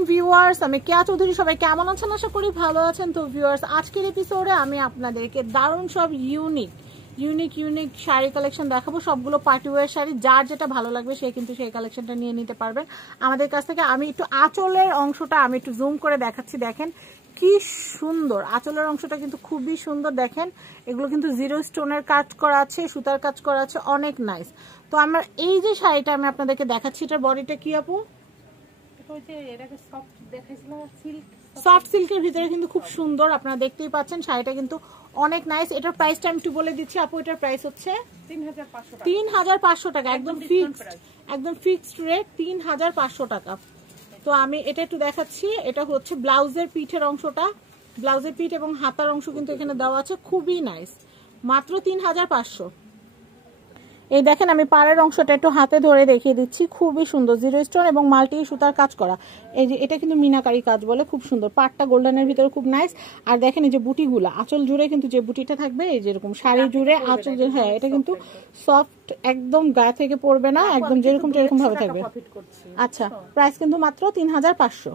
আলাইকুম ভিউয়ার্স, আমি কেয়া চৌধুরী। সবাই কেমন আছেন? আশা করি ভালো আছেন। তো ভিউয়ার্স, আজকের এপিসোডে আমি আপনাদেরকে দারুণ সব ইউনিক শাড়ি কালেকশন দেখাবো। সবগুলো পার্টিওয়ার শাড়ি, যার যেটা ভালো লাগবে সে কিন্তু সেই কালেকশনটা নিয়ে নিতে পারবেন আমাদের কাছ থেকে। আমি একটু আঁচলের অংশটা আমি একটু জুম করে দেখাচ্ছি। দেখেন কি সুন্দর আঁচলের অংশটা, কিন্তু খুবই সুন্দর। দেখেন এগুলো কিন্তু জিরো স্টোনের কাজ করা আছে, সুতার কাজ করা আছে, অনেক নাইস। তো আমার এই যে শাড়িটা আমি আপনাদেরকে দেখাচ্ছি, এটার বডিটা কি আপু? সফট সিল্কের ভিতরে কিন্তু খুব সুন্দর, আপনারা দেখতেই পাচ্ছেন। শাড়িটা কিন্তু অনেক নাইস। এটার প্রাইসটা আমি একটু বলে দিচ্ছি আপু। এটার প্রাইস হচ্ছে ৩৫০০ টাকা। একদম ফিক্সড রেট ৩৫০০ টাকা। তো আমি এটা একটু দেখাচ্ছি। এটা হচ্ছে ব্লাউজের পিঠের অংশটা, ব্লাউজের পিঠ এবং হাতার অংশ কিন্তু এখানে দেওয়া আছে, খুবই নাইস, মাত্র ৩৫০০। এই দেখেন আমি পাড়ের অংশটা একটু হাতে ধরে দেখিয়ে দিচ্ছি, খুবই সুন্দর, জিরো স্টোন এবং মাল্টি সুতার কাজ করা। এই যে এটা কিন্তু মিনাকারি কাজ বলে, খুব সুন্দর। পাটটা গোল্ডেনের ভিতরে খুব নাইস। আর দেখেন এই যে বুটিগুলো, আঁচল জুড়ে কিন্তু যে বুটিটা থাকবে, এই যেরকম শাড়ি জুড়ে আঁচল, হ্যাঁ এটা কিন্তু সফট, একদম গায়ে থেকে পড়বে না, একদম যেরকম যেরকম ভাবে থাকবে। আচ্ছা, প্রাইস কিন্তু মাত্র ৩৫০০,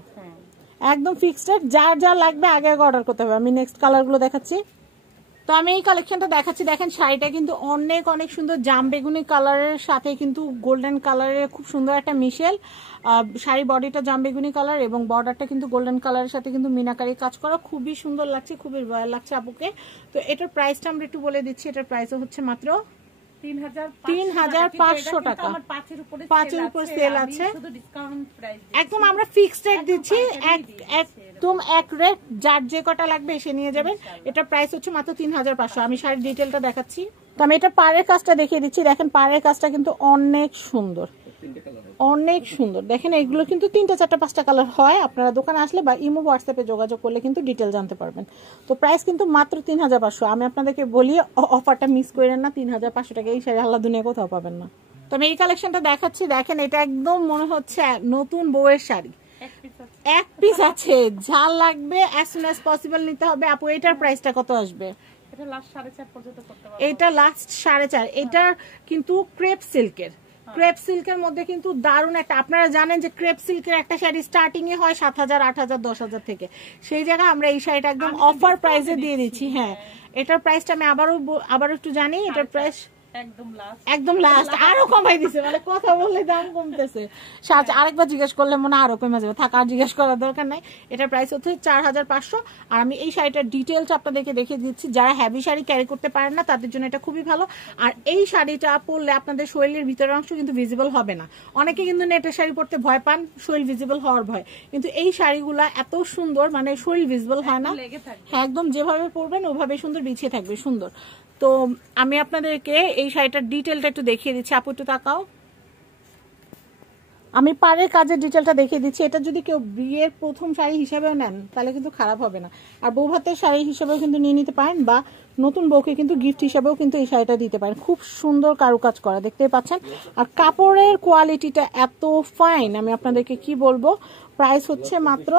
একদম ফিক্সড রেট। যার যা লাগবে আগে আগে অর্ডার করতে হবে। আমি নেক্সট কালারগুলো দেখাচ্ছি। তো আমি এই কালেকশনটা দেখাচ্ছি। দেখেন শাড়িটা কিন্তু অনেক সুন্দর, জাম বেগুনি কালারের সাথে কিন্তু গোল্ডেন কালারের খুব সুন্দর একটা মিশেল। শাড়ি বডিটা জাম বেগুনি কালার এবং বর্ডারটা কিন্তু গোল্ডেন কালারের সাথে কিন্তু মিনাকারি কাজ করা, খুবই সুন্দর লাগছে, খুবই রয়্যাল লাগছে আপুকে। তো এটার প্রাইসটা আমরা একটু বলে দিচ্ছি। এটার প্রাইসও হচ্ছে মাত্র ৩৫০০ টাকা। ৫-এর উপর সেল আছে, একদম আমরা ফিক্সড রেট দিচ্ছি, একদম এক রেট। যার যে কটা লাগবে এসে নিয়ে যাবেন। এটার প্রাইস হচ্ছে মাত্র ৩৫০০। আমি শাড়ির ডিটেলটা দেখাচ্ছি। তো আমি এটা পাড়ের কাজটা দেখিয়ে দিচ্ছি। দেখেন পাড়ের কাজটা কিন্তু অনেক সুন্দর। দেখেন এগুলো কিন্তু ৩টা ৪টা 5টা কালার হয়। আপনারা দোকানে আসলে বা ইমো হোয়াটসঅ্যাপে যোগাযোগ করলে কিন্তু ডিটেল জানতে পারবেন। তো প্রাইস কিন্তু মাত্র ৩৫০০। আমি আপনাদেরকে বলি অফারটা মিস করেন না। ৩৫০০ টাকা এই শাড়ি আল্লাহ দুনিয়া কোথাও পাবেন না। তো আমি এই কালেকশনটা দেখাচ্ছি। দেখেন এটা একদম মনে হচ্ছে নতুন বউয়ের শাড়ি, এক পিস আছে। যা লাগবে অ্যাজ সুন অ্যাজ পসিবল নিতে হবে আপু। এটার প্রাইসটা কত আসবে? এটা লাস্ট 4.5 পর্যন্ত করতে পারবো। এটা লাস্ট 4.5। এটা কিন্তু ক্রেপ সিল্কের, ক্রেপ সিল্কের মধ্যে কিন্তু দারুণ একটা, আপনারা জানেন যে ক্রেপ সিল্কের একটা শাড়ি স্টার্টিং এ হয় 7,000, 8,000, 10,000 থেকে। সেই জায়গায় আমরা এই শাড়িটা একদম অফার প্রাইসে দিয়ে দিচ্ছি। হ্যাঁ, এটার প্রাইসটা আমি আবারও একটু জানি। এটার প্রাইস একদম লাস্ট, আরো কমাই দিছে, মানে কথা বললে দাম কমতেছে। আরেকবার জিজ্ঞেস করলে মনে আরো কমে যাবে, থাকা আর জিজ্ঞেস করার দরকার নাই। এটার প্রাইস হচ্ছে ৪৫০০। আর আমি এই শাড়িটার ডিটেলস আপনাদেরকে দেখিয়ে দিচ্ছি। যারা হেভি শাড়ি ক্যারি করতে পারেন না তাদের জন্য এটা খুবই ভালো। আর এই শাড়িটা পরলে আপনাদের শরীরের ভিতরের অংশ কিন্তু ভিজিবল হবে না। অনেকে কিন্তু নেটের শাড়ি পরতে ভয় পান, শরীর ভিজিবল হওয়ার ভয়, কিন্তু এই শাড়িগুলা এত সুন্দর, মানে শরীর ভিজিবল হয় না। হ্যাঁ, একদম যেভাবে পরবেন ওভাবে সুন্দর বিছিয়ে থাকবে, সুন্দর। তো আমি আপনাদেরকে এই শাড়িটার ডিটেলটা একটু দেখিয়ে দিচ্ছি। আপু একটু তাকাও, আমি পাড়ের কাজের ডিটেলটা দেখিয়ে দিচ্ছি। এটা যদি কেউ বিয়ের প্রথম শাড়ি হিসেবেও নেন তাহলে কিন্তু খারাপ হবে না। আর বউ ভাতের শাড়ি হিসেবেও কিন্তু নিয়ে নিতে পারেন, বা নতুন বউকে কিন্তু গিফট হিসেবেও কিন্তু এই শাড়িটা দিতে পারেন। খুব সুন্দর কারুকাজ করা, দেখতেই পাচ্ছেন। আর কাপড়ের কোয়ালিটিটা এত ফাইন, আমি আপনাদেরকে কি বলবো। প্রাইস হচ্ছে মাত্র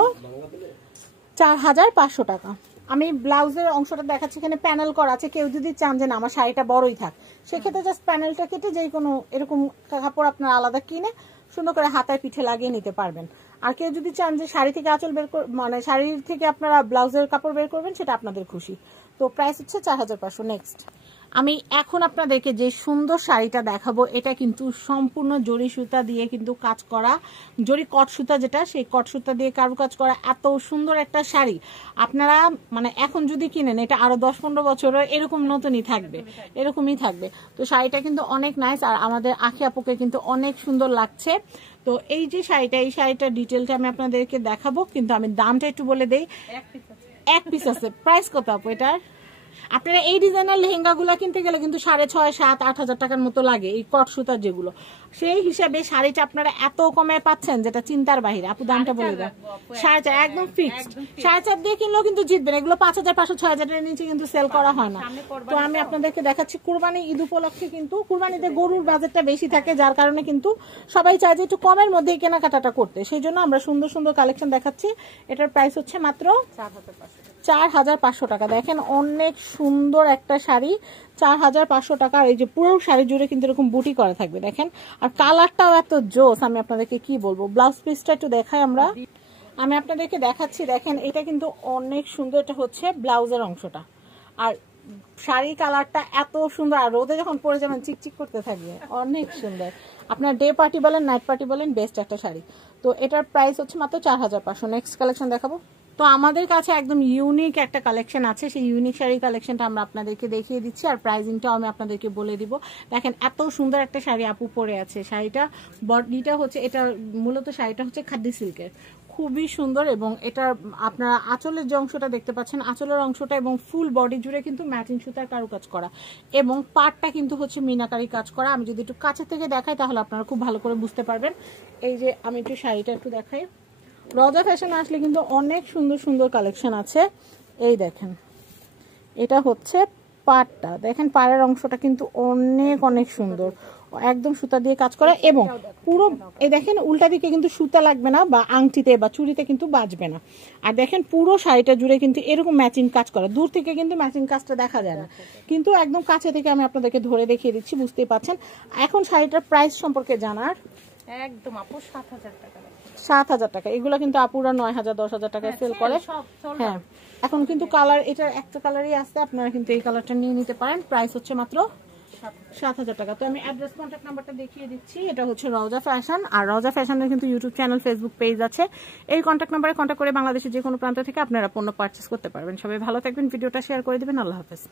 ৪৫০০ টাকা। আমি ব্লাউজের অংশটা দেখাচ্ছি। এখানে প্যানেল করা আছে। কেউ যদি চান যে না আমার শাড়িটা বড়ই থাক, সেক্ষেত্রে জাস্ট প্যানেলটা কেটে যে কোনো এরকম কাপড় আপনার আলাদা কিনে সুন্দর করে হাতায় পিঠে লাগিয়ে নিতে পারবেন। আর কেউ যদি চান যে শাড়ি থেকে আঁচল বের মানে শাড়ির থেকে আপনারা ব্লাউজের কাপড় বের করবেন, সেটা আপনাদের খুশি। তো প্রাইস হচ্ছে ৪৫০০। নেক্সট আমি এখন আপনাদেরকে যে সুন্দর শাড়িটা দেখাবো, এটা কিন্তু সম্পূর্ণ জরি সুতা দিয়ে কিন্তু কাজ করা, জরি কট সুতা যেটা, সেই কট সুতা দিয়ে কারুকাজ করা। এত সুন্দর একটা শাড়ি আপনারা মানে এখন যদি কিনেন, এটা আরো 10-15 বছরও এরকম নতুনই থাকবে, এরকমই থাকবে। তো শাড়িটা কিন্তু অনেক নাইস, আর আমাদের আখি আপুকে কিন্তু অনেক সুন্দর লাগছে। তো এই যে শাড়িটা, এই শাড়িটার ডিটেলটা আমি আপনাদেরকে দেখাবো, কিন্তু আমি দামটা একটু বলে দেই। এক পিস আছে। প্রাইস কত আপু এটার? আপনারা এই ডিজাইনের লেহেঙ্গাগুলো কিনতে গেলে কিন্তু 6,500, 7,000, 8,000 টাকার মতো লাগে, এই কট সুতার যেগুলো। সেই হিসাবে শাড়িটা আপনারা এত কমে পাচ্ছেন যেটা চিন্তার বাহিরে। আপু দামটা বলে দেন। 4,500 একদম ফিক্সড। 4,500 দিয়ে কিনলেও কিন্তু জিতবেন। এগুলো 5,500, 6,000 এর নিচে কিন্তু সেল করা হয় না। তো আমি আপনাদেরকে দেখাচ্ছি কুরবানি ঈদ উপলক্ষে, কিন্তু কুরবানিতে গরুর বাজেটটা বেশি থাকে, যার কারণে কিন্তু সবাই চায় যে একটু কমের মধ্যে কেনাকাটাটা করতে। সেই জন্য আমরা সুন্দর সুন্দর কালেকশন দেখাচ্ছি। এটার প্রাইস হচ্ছে মাত্র ৪৫০০ টাকা। দেখেন অনেক সুন্দর একটা শাড়ি, ৪৫০০ টাকা। আর এই যে পুরো শাড়ি জুড়ে কিন্তু এরকম বুটি করা থাকবে, দেখেন। আর কালারটাও এত জোস, আমি আপনাদেরকে কি বলবো। ব্লাউজ পিসটা একটু দেখাই আমরা। আমি আপনাদেরকে দেখাচ্ছি, দেখেন এটা কিন্তু অনেক সুন্দর। এটা হচ্ছে ব্লাউজের অংশটা, আর শাড়ি কালারটা এত সুন্দর, আর রোদে যখন পরে যাবেন চিকচিক করতে থাকবে, অনেক সুন্দর। আপনার ডে পার্টি বলেন, নাইট পার্টি বলেন, বেস্ট একটা শাড়ি। তো এটার প্রাইস হচ্ছে মাত্র 4500। নেক্সট কালেকশন দেখাবো। তো আমাদের কাছে একদম ইউনিক একটা কালেকশন আছে, সেই ইউনিক শাড়ি কালেকশনটা আমরা আপনাদেরকে দেখিয়ে দিচ্ছি, আর প্রাইসিংটাও আমি আপনাদেরকে বলে দিব। দেখেন এত সুন্দর একটা শাড়ি আপু পরে আছে। শাড়িটা বডিটা হচ্ছে, এটা মূলত শাড়িটা হচ্ছে খাদ্দি সিল্কের, খুবই সুন্দর। এবং এটা আপনারা আঁচলের যে অংশটা দেখতে পাচ্ছেন, আঁচলের অংশটা এবং ফুল বডি জুড়ে কিন্তু ম্যাচিং সুতার কারুকাজ করা, এবং পাটটা কিন্তু হচ্ছে মিনাকারি কাজ করা। আমি যদি একটু কাছে থেকে দেখাই তাহলে আপনারা খুব ভালো করে বুঝতে পারবেন। এই যে আমি একটু শাড়িটা একটু দেখাই। রজা ফ্যাশন আসলে কিন্তু অনেক সুন্দর সুন্দর কালেকশন আছে। এই দেখেন, এটা হচ্ছে পাটটা, দেখেন পাড়ের অংশটা কিন্তু অনেক অনেক সুন্দর, একদম সুতা দিয়ে কাজ করা। এবং পুরো এই দেখেন উল্টা দিকে কিন্তু সুতা লাগবে না, বা আংটিতে বা চুড়িতে কিন্তু বাজবে না। আর দেখেন পুরো শাড়িটা জুড়ে কিন্তু এরকম ম্যাচিং কাজ করা। দূর থেকে কিন্তু ম্যাচিং কাজটা দেখা যায় না, কিন্তু একদম কাছে থেকে আমি আপনাদেরকে ধরে দেখিয়ে দিচ্ছি, বুঝতেই পাচ্ছেন। এখন শাড়িটার প্রাইস সম্পর্কে জানার, একদম আপু 7000 টাকা। 7000 টাকা। এগুলো কিন্তু আপুরা 9000 10,000 টাকায় সেল করে। হ্যাঁ, এখন কিন্তু কালার, এটার একটা কালারই আছে, আপনারা কিন্তু এই কালারটা নিয়ে নিতে পারেন। প্রাইস হচ্ছে মাত্র 7000 টাকা। তো আমি অ্যাড্রেস কন্ট্যাক্ট নাম্বারটা দেখিয়ে দিচ্ছি। এটা হচ্ছে রওজা ফ্যাশন, আর রওজা ফ্যাশনের কিন্তু ইউটিউব চ্যানেল, ফেসবুক পেজ আছে। এই কন্ট্যাক্ট নাম্বারে কন্ট্যাক্ট করে বাংলাদেশের যে কোনো প্রান্ত থেকে আপনারা পণ্য পারচেস করতে পারবেন। সবাই ভালো থাকবেন, ভিডিওটা শেয়ার করে দিবেন। আল্লাহ হাফেজ।